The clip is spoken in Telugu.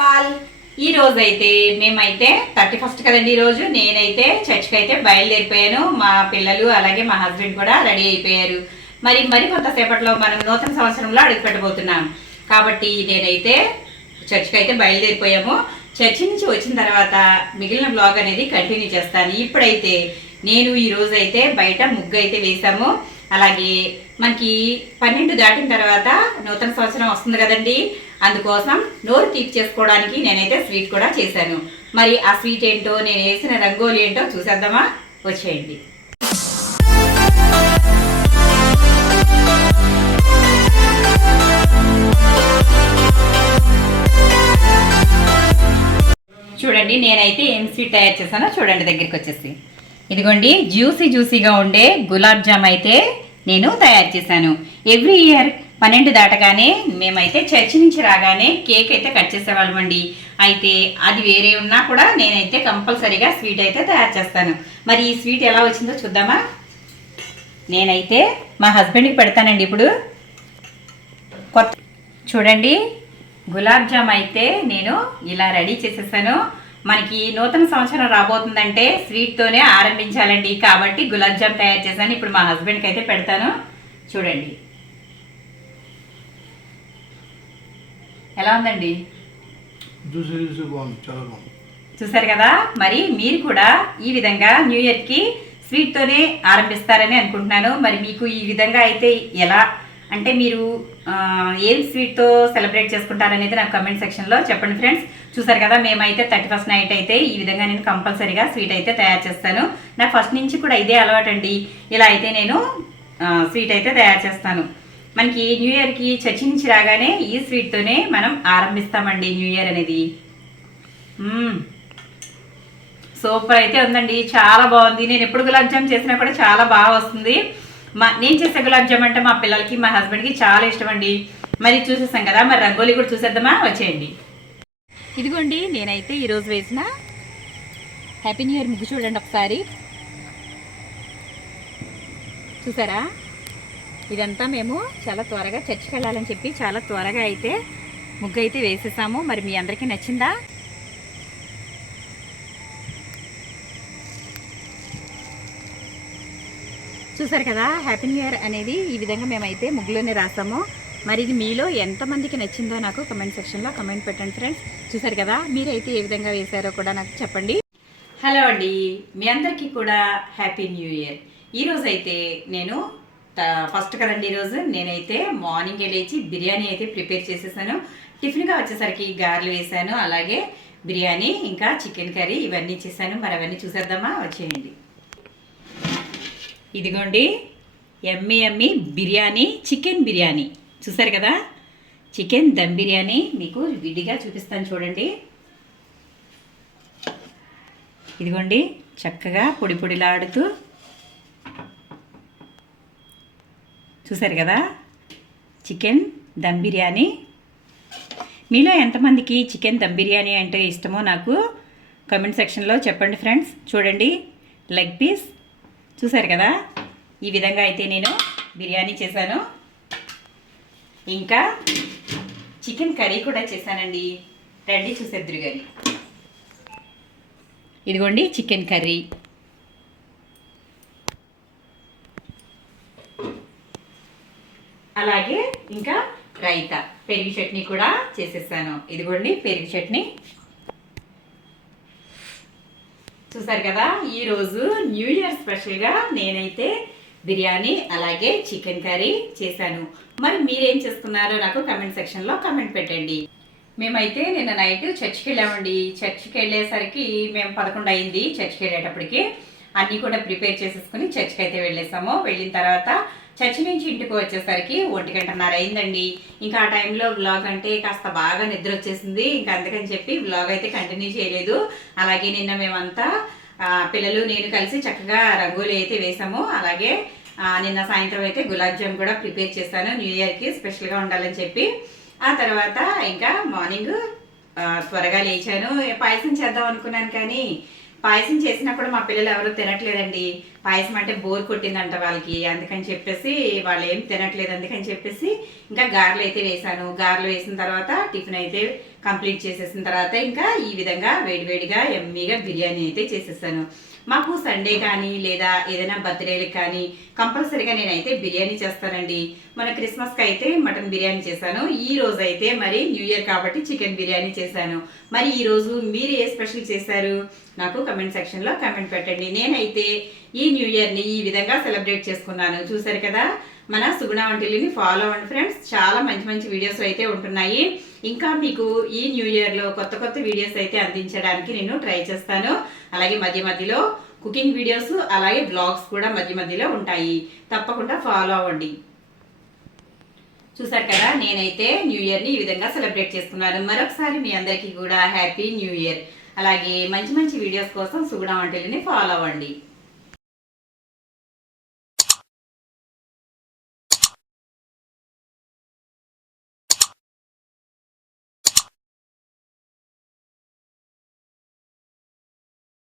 ఆల్ ఈ రోజు అయితే మేమైతే 31st కదండి. ఈ రోజు నేనైతే చర్చికి అయితే బయలుదేరిపోయాను. మా పిల్లలు అలాగే మా హస్బెండ్ కూడా రెడీ అయిపోయారు. మరి కొంతసేపట్లో మనం నూతన సంవత్సరంలో అడుగు పెట్టబోతున్నాం కాబట్టి నేనైతే చర్చికి అయితే బయలుదేరిపోయాము. చర్చి నుంచి వచ్చిన తర్వాత మిగిలిన బ్లాగ్ అనేది కంటిన్యూ చేస్తాను. ఇప్పుడైతే నేను ఈ రోజు అయితే బయట ముగ్గు అయితే వేసాము. అలాగే మనకి 12 దాటిన తర్వాత నూతన సంవత్సరం వస్తుంది కదండి. అందుకోసం నోరు తీపి చేసుకోవడానికి నేనైతే స్వీట్ కూడా చేశాను. మరి ఆ స్వీట్ ఏంటో, నేను వేసిన రంగోలి ఏంటో చూసేద్దామా? వచ్చేయండి. చూడండి నేనైతే ఏం స్వీట్ తయారు చేశానో చూడండి. దగ్గరికి వచ్చేసి ఇదిగోండి, జ్యూసీగా ఉండే గులాబ్ జామ్ అయితే నేను తయారు చేశాను. ఎవ్రీ ఇయర్ 12 దాటగానే మేమైతే చర్చి నుంచి రాగానే కేక్ అయితే కట్ చేసేవాళ్ళం అండి. అయితే అది వేరే ఉన్నా కూడా నేనైతే కంపల్సరీగా స్వీట్ అయితే తయారు చేస్తాను. మరి ఈ స్వీట్ ఎలా వచ్చిందో చూద్దామా? నేనైతే మా హస్బెండ్కి పెడతానండి ఇప్పుడు. కొత్త చూడండి, గులాబ్ జామ్ అయితే నేను ఇలా రెడీ చేసేసాను. మనకి నూతన సంవత్సరం రాబోతుందంటే స్వీట్తోనే ఆరంభించాలండి. కాబట్టి గులాబ్ జామ్ తయారు చేశాను. ఇప్పుడు మా హస్బెండ్కి అయితే పెడతాను. చూడండి ఎలా ఉందండి? చూసారు కదా. మరి మీరు కూడా ఈ విధంగా న్యూ ఇయర్కి స్వీట్తోనే ఆరంభిస్తారని అనుకుంటున్నాను. మరి మీకు ఈ విధంగా అయితే ఎలా అంటే మీరు ఏం స్వీట్తో సెలబ్రేట్ చేసుకుంటారనేది నాకు కమెంట్ సెక్షన్లో చెప్పండి ఫ్రెండ్స్. చూసారు కదా, మేమైతే 31st నైట్ అయితే ఈ విధంగా నేను కంపల్సరీగా స్వీట్ అయితే తయారు చేస్తాను. నాకు ఫస్ట్ నుంచి కూడా ఇదే అలవాటు అండి. ఇలా అయితే నేను స్వీట్ అయితే తయారు చేస్తాను. మనకి న్యూ ఇయర్కి చర్చి నుంచి రాగానే ఈ స్వీట్తోనే మనం ఆరంభిస్తామండి న్యూ ఇయర్ అనేది. సూపర్ అయితే ఉందండి, చాలా బాగుంది. నేను ఎప్పుడు గులాబ్ జామ్ చేసినా కూడా చాలా బాగా వస్తుంది. నేను చేసే గులాబ్ జామ్ అంటే మా పిల్లలకి మా హస్బెండ్కి చాలా ఇష్టం అండి. మరి చూసేసాం కదా, మరి రంగోలీ కూడా చూసేద్దామా? వచ్చేయండి. ఇదిగోండి నేనైతే ఈరోజు వేసిన హ్యాపీ న్యూ ఇయర్ ముగ్గు చూడండి ఒకసారి. చూసారా? ఇదంతా మేము చాలా త్వరగా చర్చికి వెళ్ళాలని చెప్పి చాలా త్వరగా అయితే ముగ్గు అయితే వేసేసాము. మరి మీ అందరికీ నచ్చిందా? చూసారు కదా, హ్యాపీ న్యూ ఇయర్ అనేది ఈ విధంగా మేమైతే ముగ్గులోనే రాసాము. మరి ఇది మీలో ఎంతమందికి నచ్చిందో నాకు కమెంట్ సెక్షన్లో కమెంట్ పెట్టండి ఫ్రెండ్స్. చూసారు కదా, మీరైతే ఏ విధంగా వేశారో కూడా నాకు చెప్పండి. హలో అండి, మీ అందరికీ కూడా హ్యాపీ న్యూ ఇయర్. ఈరోజు అయితే నేను ఫస్ట్ కదండి ఈరోజు నేనైతే మార్నింగే లేచి బిర్యానీ అయితే ప్రిపేర్ చేసేసాను. టిఫిన్గా వచ్చేసరికి గారెలు వేసాను, అలాగే బిర్యానీ ఇంకా చికెన్ కర్రీ ఇవన్నీ చేశాను. మరి అవన్నీ చూసేద్దామా? వచ్చేయండి. ఇదిగోండి ఎమ్మి బిర్యానీ, చికెన్ బిర్యానీ చూసారు కదా. చికెన్ దమ్ బిర్యానీ మీకు విడిగా చూపిస్తాను చూడండి. ఇదిగోండి చక్కగా పొడి పొడిలాడుతూ చూసారు కదా చికెన్ దమ్ బిర్యానీ. మీలో ఎంతమందికి చికెన్ దమ్ బిర్యానీ అంటే ఇష్టమో నాకు కమెంట్ సెక్షన్లో చెప్పండి ఫ్రెండ్స్. చూడండి లెగ్ పీస్ చూసారు కదా, ఈ విధంగా అయితే నేను బిర్యానీ చేశాను. ఇంకా చికెన్ కర్రీ కూడా చేశానండి. రండి చూసేద్దరు కానీ. ఇదిగోండి చికెన్ కర్రీ, అలాగే ఇంకా రైతా, పెరుగు చట్నీ కూడా చేసేసాను. ఇదిగోండి పెరుగు చట్నీ. చూసారు కదా, ఈరోజు న్యూ ఇయర్ స్పెషల్గా నేనైతే బిర్యానీ అలాగే చికెన్ కర్రీ చేశాను. మరి మీరేం చేసుకున్నారో నాకు కమెంట్ సెక్షన్లో కమెంట్ పెట్టండి. మేమైతే నిన్న నైట్ చర్చికి వెళ్ళామండి. చర్చికి వెళ్ళేసరికి మేము 11 అయింది. చర్చికి వెళ్ళేటప్పటికి అన్నీ కూడా ప్రిపేర్ చేసేసుకుని చర్చికి అయితే వెళ్ళేసాము. వెళ్ళిన తర్వాత చర్చి నుంచి ఇంటికి వచ్చేసరికి 1:30 అయిందండి. ఇంకా ఆ టైంలో వ్లాగ్ అంటే కాస్త బాగా నిద్ర వచ్చేసింది. ఇంకా అందుకని చెప్పి వ్లాగ్ అయితే కంటిన్యూ చేయలేదు. అలాగే నిన్న మేమంతా పిల్లలు నేను కలిసి చక్కగా రంగోలీ అయితే వేసాము. అలాగే నిన్న సాయంత్రం అయితే గులాబ్ జామ్ కూడా ప్రిపేర్ చేశాను న్యూ ఇయర్కి స్పెషల్గా ఉండాలని చెప్పి. ఆ తర్వాత ఇంకా మార్నింగ్ త్వరగా లేచాను. పాయసం చేద్దాం అనుకున్నాను కానీ పాయసం చేసినా కూడా మా పిల్లలు ఎవరు తినట్లేదండి. పాయసం అంటే బోర్ కొట్టిందంట వాళ్ళకి, అందుకని చెప్పేసి వాళ్ళు ఏం తినట్లేదు. అందుకని చెప్పేసి ఇంకా గారెలు అయితే వేసాను. గారెలు వేసిన తర్వాత టిఫిన్ అయితే కంప్లీట్ చేసేసిన తర్వాత ఇంకా ఈ విధంగా వేడివేడిగా ఎమ్మీగా బిర్యానీ అయితే చేసేసాను. మాకు సండే కానీ లేదా ఏదైనా బర్త్డేలకు కానీ కంపల్సరీగా నేనైతే బిర్యానీ చేస్తానండి. మన క్రిస్మస్కి అయితే మటన్ బిర్యానీ చేశాను. ఈ రోజు అయితే మరి న్యూ ఇయర్ కాబట్టి చికెన్ బిర్యానీ చేశాను. మరి ఈ రోజు మీరు ఏ స్పెషల్ చేశారు నాకు కమెంట్ సెక్షన్లో కమెంట్ పెట్టండి. నేనైతే ఈ న్యూ ఇయర్ని ఈ విధంగా సెలబ్రేట్ చేసుకున్నాను. చూసారు కదా, మన సుగుణ వంటిల్ని ఫాలో అవ్వండి ఫ్రెండ్స్. చాలా మంచి మంచి వీడియోస్ అయితే ఉంటున్నాయి. ఇంకా మీకు ఈ న్యూ ఇయర్లో కొత్త కొత్త వీడియోస్ అయితే అందించడానికి నేను ట్రై చేస్తాను. అలాగే మధ్య మధ్యలో కుకింగ్ వీడియోస్ అలాగే బ్లాగ్స్ కూడా మధ్య మధ్యలో ఉంటాయి. తప్పకుండా ఫాలో అవ్వండి. చూసారు కదా, నేనైతే న్యూ ఇయర్ని ఈ విధంగా సెలబ్రేట్ చేసుకున్నాను. మరొకసారి మీ అందరికీ కూడా హ్యాపీ న్యూ ఇయర్. అలాగే మంచి మంచి వీడియోస్ కోసం సుగుణ వంటిల్ని ఫాలో అవ్వండి.